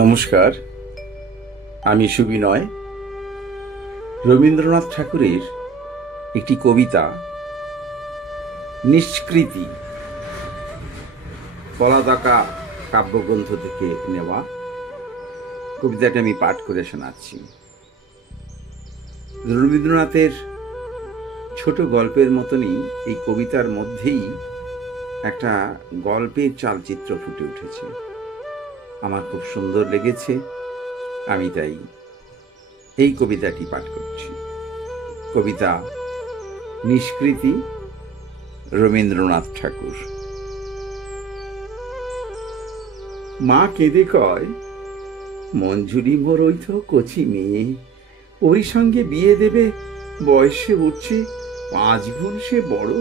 নমস্কার, আমি সুবিনয়। রবীন্দ্রনাথ ঠাকুরের একটি কবিতা নিষ্কৃতি পলাতকা কাব্যগ্রন্থ থেকে নেওয়া কবিতাটি আমি পাঠ করে শোনাচ্ছি। রবীন্দ্রনাথের ছোট গল্পের মতনই এই কবিতার মধ্যেই একটা গল্পের চালচিত্র ফুটে উঠেছে। আমার খুব সুন্দর লেগেছে, আমি তাই এই কবিতাটি পাঠ করছি। কবিতা নিষ্কৃতি, রবীন্দ্রনাথ ঠাকুর। মা কেঁদে কয়, মঞ্জুরি মোর ওই তো কচি মেয়ে, ওরই সঙ্গে বিয়ে দেবে, বয়সে উঠছে 5 গুণ সে বড়।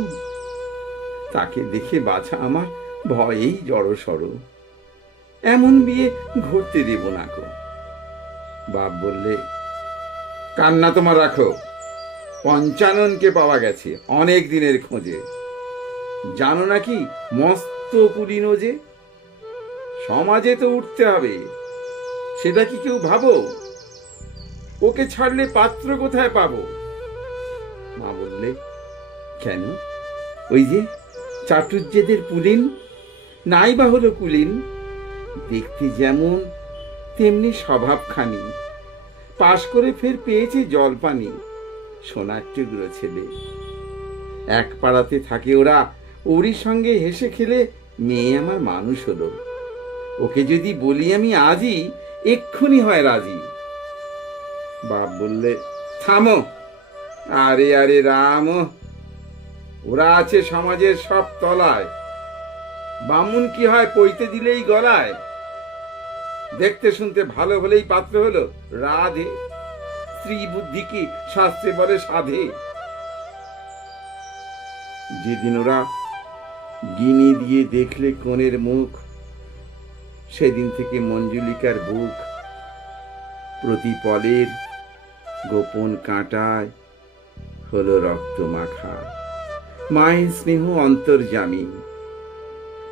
তাকে দেখে বাছা আমার ভয়েই জড়সড়, এমন বিয়ে ঘটতে দেব না কো। বাপ বললে, কান্না তোমার রাখো, পঞ্চাননকে পাওয়া গেছে অনেক দিনের খোঁজে। জানো নাকি মস্ত কুলীন যে, সমাজে তো উঠতে হবে, সেটা কি কেউ ভাবো? ওকে ছাড়লে পাত্র কোথায় পাবো? মা বললে, কেন, ওই যে চাটুর্যেদের পুলিন, নাই বা হলো কুলীন, দেখতে যেমন তেমনি স্বভাবখানি, পাশ করে ফের পেয়েছে জলপানি, সোনার টুকরো ছেলে। এক পাড়াতে থাকে ওরা, ওরই সঙ্গে হেসে খেলে মেয়ে আমার মানুষ হলো। ওকে যদি বলি আমি আজই, এক্ষুনি হয় রাজি। বাপ বললে, থামো, আরে আরে রাম, ওরা আছে সমাজের সব তলায়, বামুন কি হয় পইতে দিলেই গলায়। দেখতে শুনতে ভালো হলেই পাত্র হলো রাধে, স্ত্রী বুদ্ধি কি শাস্ত্রে বলে সাধে। যেদিন ওরা গিনি দিয়ে দেখলে কনের মুখ, সেদিন থেকে মঞ্জুলিকার বুক প্রতিপলের গোপন কাঁটায় হলো রক্ত মাখা। মায়ের স্নেহ অন্তর্যামী,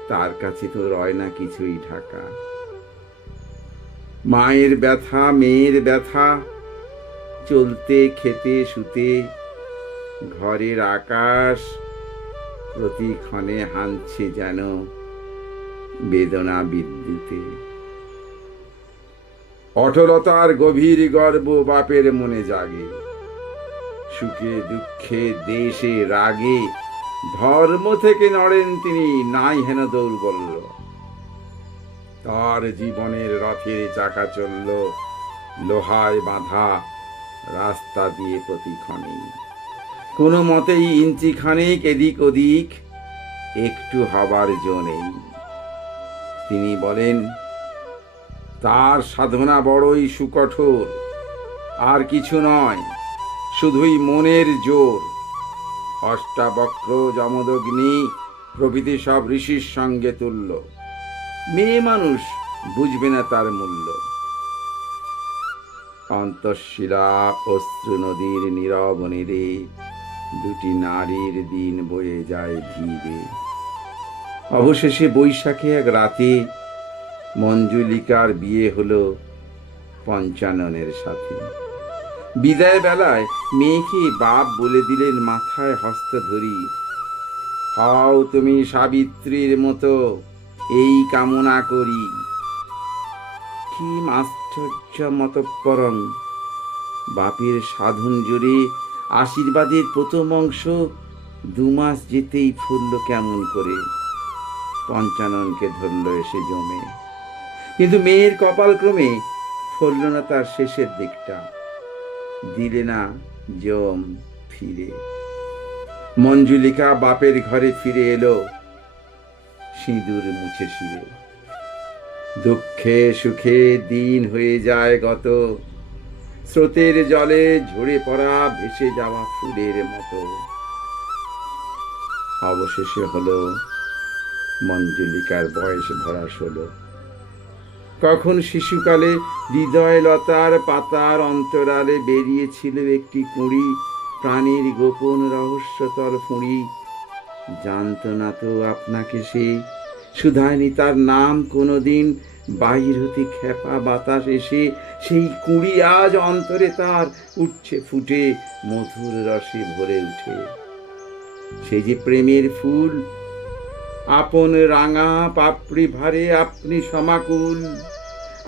তার কাছে তো রয় না কিছুই ঢাকা। মায়ের ব্যথা মেয়ের ব্যথা, চলতে খেতে শুতে, ঘরের আকাশ প্রতিক্ষণে হানছে যেন বেদনা বিদ্যুতে। অটলতার গভীর গর্ব বাপের মনে জাগে, সুখে দুঃখে দেশে রাগে ধর্ম থেকে নড়েন তিনি, নাই হেন দৌর্বল্য। তার জীবনের রথের চাকা চলল লোহায় বাঁধা রাস্তা দিয়ে প্রতিক্ষণে, কোনো মতেই ইঞ্চি খানেক এদিক ওদিক একটু হবার জো নেই। তিনি বলেন, তার সাধনা বড়ই সুকঠোর, আর কিছু নয়, শুধুই মনের জোর। অষ্টাবক্র যমদগ্নি প্রভৃতি সব ঋষির সঙ্গে তুল্য, মেয়ে মানুষ বুঝবে না তার মূল্য। অন্তঃশিলা অশ্রু নদীর নীরব নীরে, দুটি নারীর দিন বয়ে যায় ধীরে। অবশেষে বৈশাখে এক রাতে মঞ্জুলিকার বিয়ে হলো পঞ্চাননের সাথে। বিদায় বেলায় মেয়েকে বাপ বলে দিলেন মাথায় হস্ত ধরি, হও তুমি সাবিত্রীর মতো, এই কামনা করি। কি আশ্চর্য মতঃপরং, বাপের সাধন জুড়ে আশীর্বাদের প্রথম অংশ 2 মাস যেতেই ফুলল কেমন করে। পঞ্চাননকে ধরল এসে জমে, কিন্তু মেয়ের কপাল ক্রমে ফলল না তার শেষের দিকটা, দিলে না জম ফিরে। মঞ্জুলিকা বাপের ঘরে ফিরে এলো সিঁদুর মুছে শিরে। দুঃখে সুখে দিন হয়ে যায় গত, স্রোতের জলে ঝরে পড়া ভেসে যাওয়া ফুলের মতো। অবশেষে হলো মঞ্জুলিকার বয়স ভরা 16। কখন শিশুকালে হৃদয় লতার পাতার অন্তরালে বেরিয়েছিল একটি কুঁড়ি, প্রাণীর গোপন রহস্যতর ফুঁড়ি। জানত না তো আপনাকে সে, শুধায়নি তার নাম কোনোদিন, বাইর হতে খেপা বাতাস এসে সেই কুঁড়ি আজ অন্তরে তার উঠছে ফুটে, মধুর রসে ভরে উঠে। সেই যে প্রেমের ফুল, আপন রাঙা পাপড়ি ভারে আপনি সমাকুল,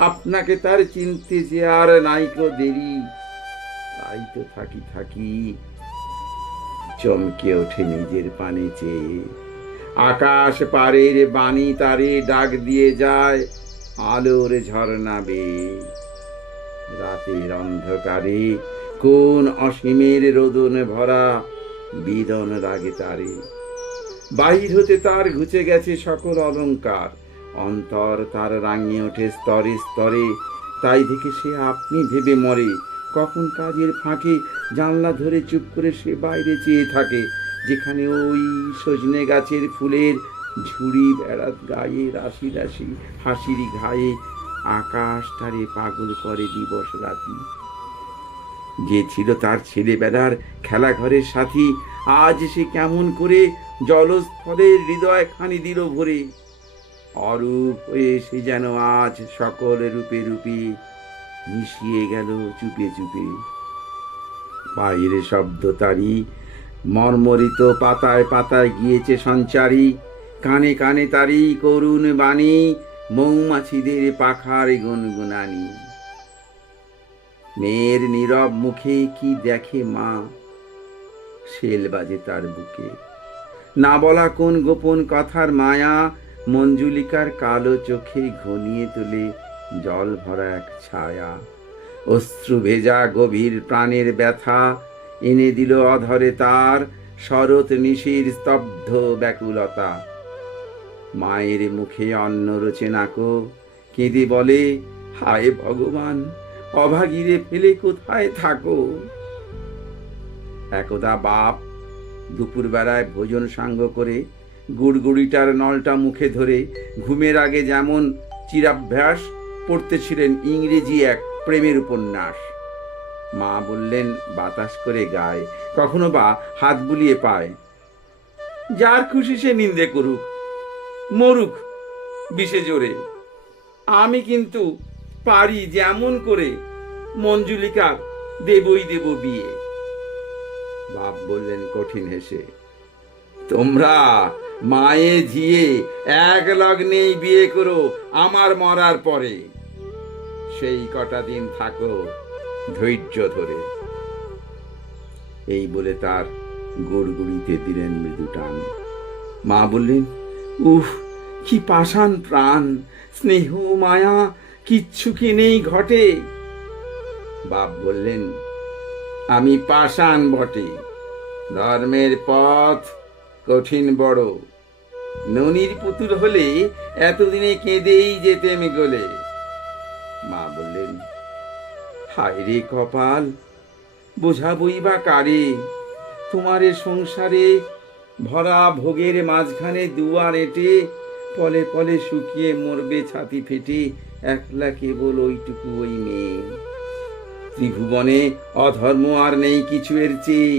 আপনাকে তার চিনতে যে আর নাইকো দেরি। তাই তো থাকি থাকি চমকে ওঠে নিজের পানে চেয়ে, আকাশ পারের বাণী তারে ডাক দিয়ে যায় আলোর ঝর্ণা বেয়ে। রাতের অন্ধকারে কোন অসীমের রোদন ভরা বিদন লাগে তারে। বাহির হতে তার ঘুচে গেছে সকল অলংকার, অন্তর তার রাঙিয়ে ওঠে স্তরে স্তরে। তাই দেখে সে আপনি ভেবে মরে, কখন কাজের ফাঁকে জানলা ধরে চুপ করে সে বাইরে চেয়ে থাকে, যেখানে ওই সজনে গাছের ফুলের ঝুড়ি বেড়াত গায়ে রাশি রাশি হাসির ঘায়ে আকাশ তারে পাগল করে দিবস রাতি। যে ছিল তার ছেলেবেলার খেলা ঘরের সাথী, আজ সে কেমন করে জলস্থলের হৃদয় খানি দিল ভরে। অরূপ হয়ে সে যেন আজ সকল রূপে রূপে মিশিয়ে গেল চুপে চুপে। বাইরে শব্দ তারি মর্মরিত পাতায় পাতায় গিয়েছে সঞ্চারী, কানে কানে তারি করুণ বাণী, মৌমাছিদের পাখার গুনগুনানি। মেয়ের নীরব মুখে কি দেখে মা, শেল বাজে তার বুকে। না বলা কোন গোপন কথার মায়া, মঞ্জুলিকার কালো চোখে ঘনিয়ে তোলে জল ভরা এক ছায়া। অশ্রু ভেজা গভীর প্রাণের ব্যথা এনে দিল অধরে তার শরৎ নিশির স্তব্ধ ব্যাকুলতা। মায়ের মুখে অন্ন রোচে নাকো, কেঁদে বলে হায় ভগবান, অভাগীরে ফেলে কোথায় থাকো। একদা বাপ দুপুরবেলায় ভোজন সাঙ্গ করে গুড়গুড়িটার নলটা মুখে ধরে ঘুমের আগে যেমন চিরাভ্যাস পড়তেছিলেন ইংরেজি এক প্রেমের উপন্যাস। মা বললেন বাতাস করে গায়, কখনো বা হাত বুলিয়ে পায়। যার খুশি সে নিন্দে করুক, মরুক বিষে জোরে, আমি কিন্তু পারি যেমন করে মঞ্জুলিকার দেবই দেব বিয়ে। বাপ বললেন কঠিন হেসে, তোমরা মায়ে ঝিয়ে এক লগ্নেই বিয়ে করো আমার মরার পরে, সেই কটা দিন থাকো ধৈর্য ধরে। এই বলে তার গুড়গুড়িতে দিলেন মৃদু টান। মা বললেন, উফ কি পাষাণ প্রাণ, স্নেহ মায়া কিচ্ছু কি নেই ঘটে। বাপ বললেন, আমি পাষাণ বটে, ধর্মের পথ কঠিন বড়, ননির পুতুল হলে এতদিনে কেঁদেই যেতেম গলে। মা বললেন, হায় রে কপাল, বোঝাবই বা কারে, তোমারে সংসারে ভরা ভোগের মাঝখানে দুয়ার এঁটে পলে পলে শুকিয়ে মরবে ছাতি ফেটে, একলা কেবল ওইটুকু ওই মেয়ে। ত্রিভুবনে অধর্ম আর নেই কিছু এর চেয়ে,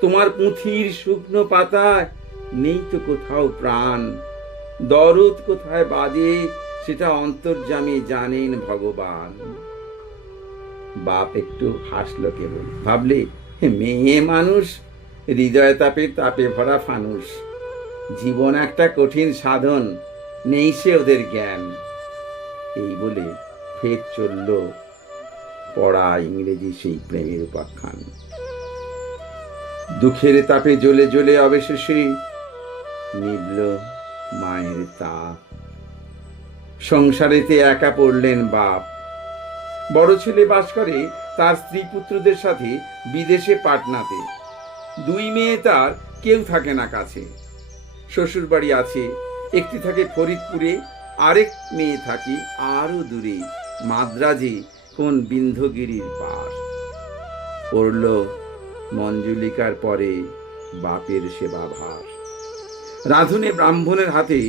তোমার পুঁথির শুকনো পাতায় নেই তো কোথাও প্রাণ, দরদ কোথায় বাজে সেটা অন্তর্যামী জানেন ভগবান। বাপ একটু হাসলো কেবল, ভাবলে মেয়ে মানুষ, হৃদয় তাপে তাপে ভরা ফানুষ, জীবন একটা কঠিন সাধন, নেই সে ওদের জ্ঞান। এই বলে ফের চলল পড়া ইংরেজি সেই প্রেমের উপাখ্যান। দুঃখের তাপে জ্বলে জ্বলে অবশেষে নিভল মায়ের তাপ। সংসারেতে একা পড়লেন বাপ। বড় ছেলে বাস করে তার স্ত্রী পুত্রদের সাথে বিদেশে পাটনাতে। দুই মেয়ে তার কেউ থাকে না কাছে, শ্বশুর বাড়ি আছে, একটি থাকে ফরিদপুরে, আরেক মেয়ে থাকে আরো দূরে মাদ্রাজে কোন বিন্ধ্যগিরির পাশ। পড়ল মঞ্জুলিকার পরে বাপের সেবা ভার। রাঁধুনে ব্রাহ্মণের হাতে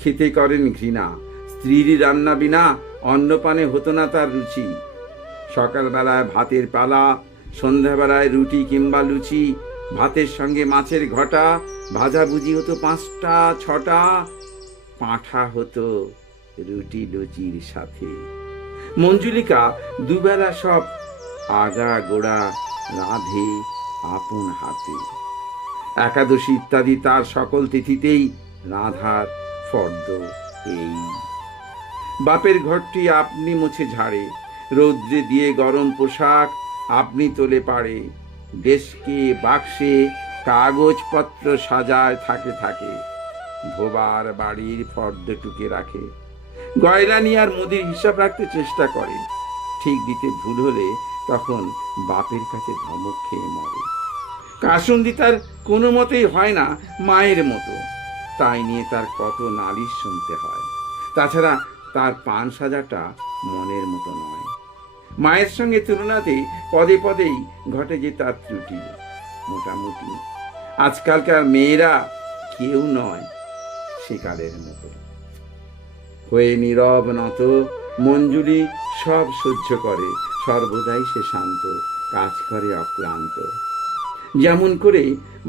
খেতে করেন ঘৃণা, স্ত্রীর রান্না বিনা অন্নপানে হতো না তার রুচি। সকালবেলায় ভাতের পালা, সন্ধ্যাবেলায় রুটি কিংবা লুচি, ভাতের সঙ্গে মাছের ঘটা, ভাজাভুজি হতো 5টা 6টা, পাঁঠা হতো রুটি লুচির সাথে। মঞ্জুলিকা দুবেলা সব আগা গোড়া রাঁধে আপন হাতে। একাদশী ইত্যাদি তার সকল তিথিতেই রাধার ফর্দ এই। বাপের ঘরটি আপনি মুছে ঝাড়ে, রৌদ্রে দিয়ে গরম পোশাক আপনি তোলে পারে, ডেস্কে বাক্সে কাগজপত্র সাজায় থাকে থাকে, ধোবার বাড়ির ফর্দ টুকে রাখে, গয়রানি আর মুদির হিসাব রাখতে চেষ্টা করে। ঠিক দিতে ভুল হলে তখন বাপের কাছে ধমক খেয়ে মরে। কাসুন্দি তার কোনো মতেই হয় না মায়ের মতো, তাই নিয়ে তার কত নালিশ শুনতে হয়। তাছাড়া তার পান সাজাটা মনের মতো নয়। মায়ের সঙ্গে তুলনাতে পদে পদেই ঘটে যে তার ত্রুটি। মোটামুটি আজকালকার মেয়েরা কেউ নয় সেকালের মতো। হয়ে নীরব নত মঞ্জুলি সব সহ্য করে, সর্বদাই সে শান্ত, কাজ করে অক্লান্ত। যেমন করে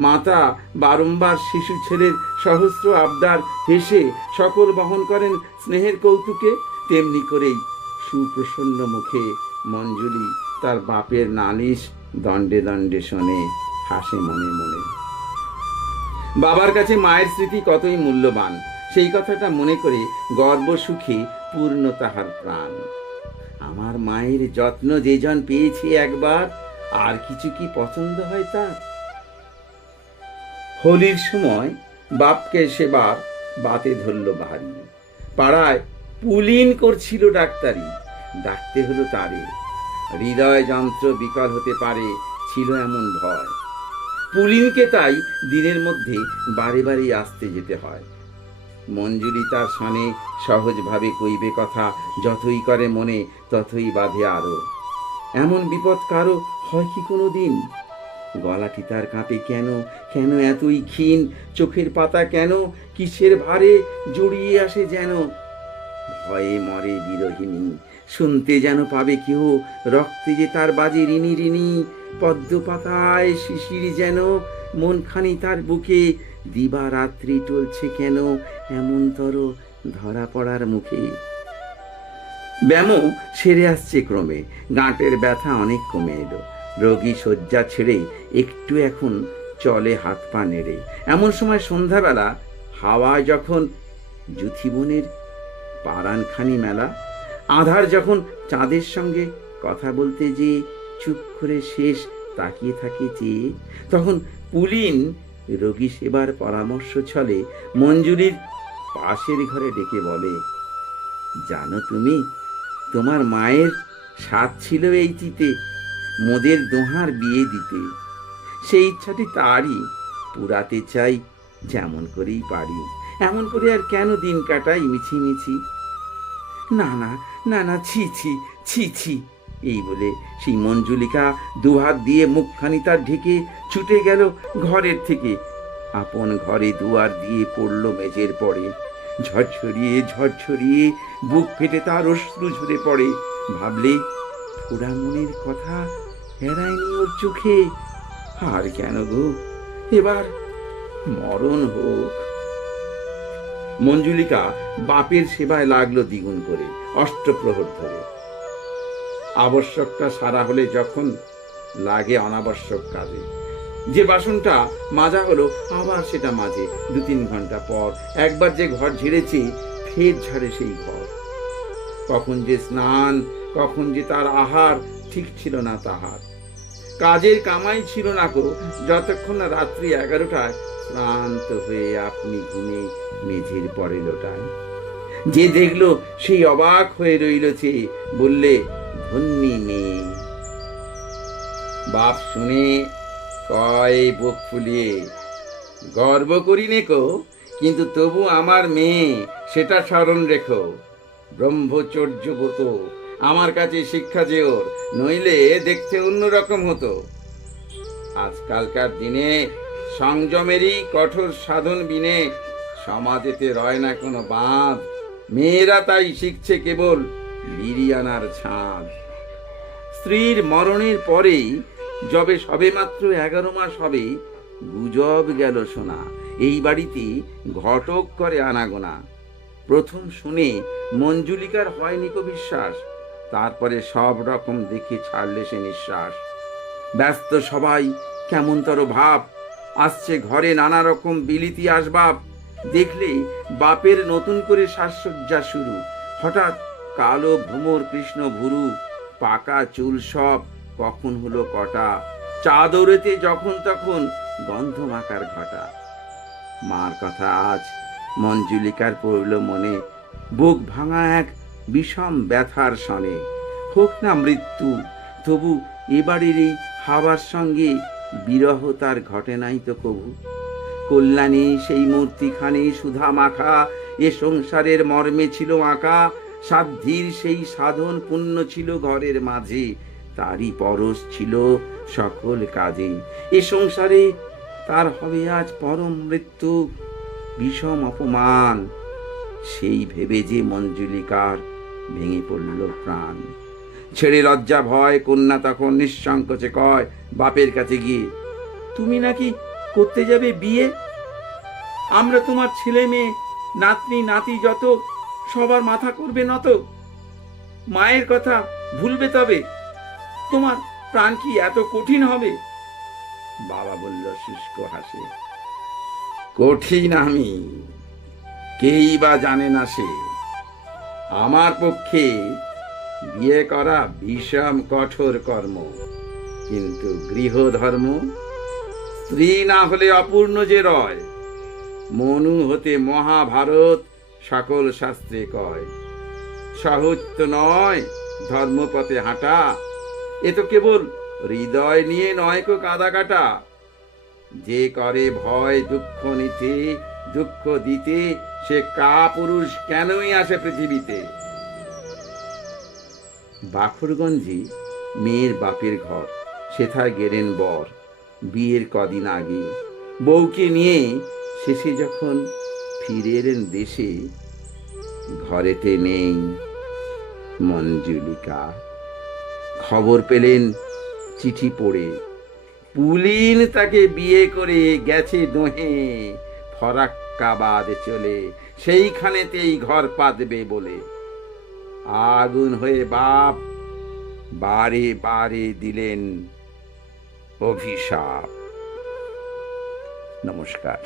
মাতা বারংবার শিশু ছেলের সহস্র আবদার হেসে সকল বহন করেন স্নেহের কৌতুকে, তেমনি করেই সুপ্রসন্ন মুখে মঞ্জুলি তার বাপের নালিশ দণ্ডে দণ্ডে শোনে, হাসে মনে মনে। বাবার কাছে মায়ের স্মৃতি কতই মূল্যবান, সেই কথাটা মনে করে গর্ব সুখে পূর্ণ তাহার প্রাণ। আমার মায়ের যত্ন যেজন পেয়েছে একবার, আর কিছু কি পছন্দ হয় তার? হোলির সময় বাপকে সেবার বাতে ধরল ভারী। পাড়ায় পুলিন করছিল ডাক্তারি, ডাকতে হলো তারে। হৃদয় যন্ত্র বিকল হতে পারে, ছিল এমন ভয়। পুলিনকে তাই দিনের মধ্যে বারে বারে আসতে যেতে হয়। মঞ্জুলি তার সনে সহজভাবে কইবে কথা, যতই করে মনে ততই বাঁধে আরো। এমন বিপদ কারো হয় কি কোনো দিন? গলাটি তার কাঁপে কেন, কেন এতই ক্ষীণ? চোখের পাতা কেন কিসের ভারে জড়িয়ে আসে যেন? ভয়ে মরে বিরহিণী, শুনতে যেন পাবে কেউ, রক্তে যে তার বাজে রিনি রিনি। পদ্ম পাতায় শিশির যেন, মনখানি তার বুকে, দিবা রাত্রি টলছে কেন এমনতর ধরা পড়ার মুখে। ব্যামো সেরে আসছে ক্রমে, গাঁটের ব্যথা অনেক কমে এলো। রোগী শয্যা ছেড়ে একটু এখন চলে হাত পা নেড়ে। এমন সময় সন্ধ্যাবেলা হাওয়ায় যখন যুথিবনের পারানখানি মেলা, আধার যখন চাঁদের সঙ্গে কথা বলতে যে চুপ করে শেষ তাকিয়ে থাকে চেয়ে, তখন পুলিন রোগী সেবার পরামর্শ ছলে মঞ্জুরির পাশের ঘরে ডেকে বলে, জানো তুমি, তোমার মায়ের স্বাদ ছিল এই চিতে মোদের দোহার বিয়ে দিতে। সেই ইচ্ছাটি তারই, পুরাতে চাই যেমন করেই পারি। এমন করে আর কেন দিন কাটাই মিছিমিছি? না না না না, ছি ছি ছি ছি, এই বলে সেই মঞ্জুলিকা দুহাত দিয়ে মুখখানি তার ঢেকে ছুটে গেল ঘরের থেকে। আপন ঘরে দুয়ার দিয়ে পড়ল মেঝের পড়ে। ঝরঝরিয়ে বুক ফেটে তার অশ্রু ঝরে পড়ে। ভাবলে ফোড়া মনের কথা এড়ায়নি ওর চোখে। আর কেন গো, এবার মরণ হোক। মঞ্জুলিকা বাপের সেবায় লাগলো দ্বিগুণ করে, অষ্টপ্রহর ধরে। আবশ্যকটা সারা হলে যখন লাগে অনাবশ্যক কাজে। যে বাসনটা মাজা হলো আবার সেটা মাজে 2-3 ঘন্টা পর। একবার যে ঘর ঝেড়েছে ফের ঝাড়ে সেই ঘর। কখন যে স্নান, কখন যে তার আহার ঠিক ছিল না তাহার। কাজের কামাই ছিল না গো, যতক্ষণ না রাত্রি 11টায় শ্রান্ত হয়ে আপনি ঘুমে মেঝের পরে লোটায়। যে দেখলো সেই অবাক হয়ে রইল চেয়ে, বললে, ধন্যী মেয়ে। বাপ শুনে কয় বুক ফুলিয়ে, গর্ব করি নেকো, কিন্তু তবু আমার মেয়ে, সেটা স্মরণ রেখো। ব্রহ্মচর্য ব্রত আমার কাছে শিক্ষা যে ওর, নইলে দেখতে অন্যরকম হতো। আজকালকার দিনে সংযমেরই কঠোর সাধন বিনে সমাজেতে রয় না কোনো বাঁধ। মেয়েরা তাই শিখছে কেবল বিরিয়ানার ছাঁদ। স্ত্রীর মরণের পরেই যবে সবে মাত্র 11 মাস হবে, গুজব গেল শোনা, এই বাড়িতে ঘটক করে আনাগোনা। প্রথম শুনে মঞ্জুলিকার হয়নি কো বিশ্বাস, তারপরে সব রকম দেখে ছাড়লে সে নিঃশ্বাস। ব্যস্ত সবাই কেমনতর ভাব, আসছে ঘরে নানা রকম বিলিতি আসবাব। দেখলে বাপের নতুন করে সাজসজ্জা শুরু। হঠাৎ কালো ভ্রমর কৃষ্ণ ভুরু, পাকা চুল সব কখন হলো কটা, চাদরেতে যখন তখন গন্ধ মাখার ঘটা। মার কথা আজ মঞ্জুলিকার পড়ল মনে, বুক ভাঙা এক বিষম ব্যথার সনে। হোক না মৃত্যু, তবু এবারের এই হাওয়ার সঙ্গে বিরহ তার ঘটে নাই তো কবু। কল্যাণী সেই মূর্তিখানি সুধা মাখা, এ সংসারের মর্মে ছিল আঁকা। সাধ্যির সেই সাধন পুণ্য ছিল ঘরের মাঝে, তারই পরশ ছিল সকল কাজে। এ সংসারে তার হবে আজ পরম মৃত্যু, বিষম অপমান। সেই ভেবে যে মঞ্জুলিকার ভেঙে পড়ল প্রাণ। ছেড়ে লজ্জা ভয় কন্যা তখন নিঃসংকোচে কয় বাপের কাছে গিয়ে, তুমি নাকি করতে যাবে বিয়ে? আমরা তোমার ছেলে মেয়ে নাতনি নাতি যত সবার মাথা করবে নত। মায়ের কথা ভুলবে তবে? তোমার প্রাণ কি এত কঠিন হবে? বাবা বলল শুষ্ক হাসে, কঠিন আমি, কেই বা জানে না সে। আমার পক্ষে বিয়ে করা বিষম কঠোর কর্ম, কিন্তু গৃহধর্ম স্ত্রী না হলে অপূর্ণ যে রয়। মনু হতে মহাভারত সকল শাস্ত্রে কয়, সহজ তো নয় ধর্মপথে হাঁটা, এ তো কেবল হৃদয় নিয়ে নয় কো কাদা কাটা। যে করে ভয় দুঃখ নিতে দুঃখ দিতে, সে কাপুরুষ কেনই আসে পৃথিবীতে। বাখরগঞ্জে মেয়ের বাপের ঘর, সেথায় গেলেন বর বিয়ের কদিন আগে। বউকে নিয়ে শেষে যখন ফিরে এলেন দেশে, ঘরেতে নেই মঞ্জুলিকা। খবর পেলেন চিঠি পড়ে, পুলিন তাকে বিয়ে করে গেছে দোহে ফরাক্কাবাদ চলে, সেইখানেতেই ঘর পাতবে বলে। আগুন হয়ে বাপ বারে বারে দিলেন অভিশাপ। নমস্কার।